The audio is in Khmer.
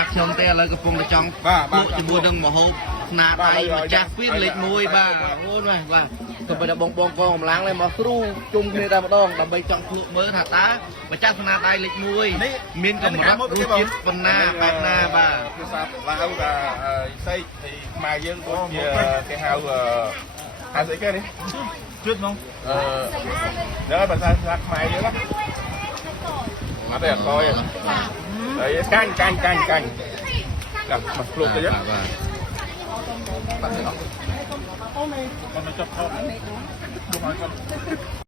ណាខ្ញុំទេឥឡូវកំពុងតែចង់លក់ជាមួយនឹងមហូបស្នាដៃម្ចាស់ពីលេខ1បាទអូនបាទក៏បើបងកងកម្លាំងเลยមកគ្រូជុំគ្នាតែម្ដងដើម្បីចង់ភ្លក់មើលថាតើម្ចាស់ស្នាដៃលេខ1មានកម្រិតរសជាតិប៉ុណ្ណាបែបណាបាទគឺសាឡាវថាសេកthìខ្មែរយើងដូចជាគេហៅស្អីគេនេះជឿហ្មងដល់បើថាខ្មែរយើងណាអត់ទេអត់កយហើយកាញ់ចាំមកភ្លក់ទៅហ្នឹងបាទបាត់ទៅអស់អូននេះគាត់មកចុះខោ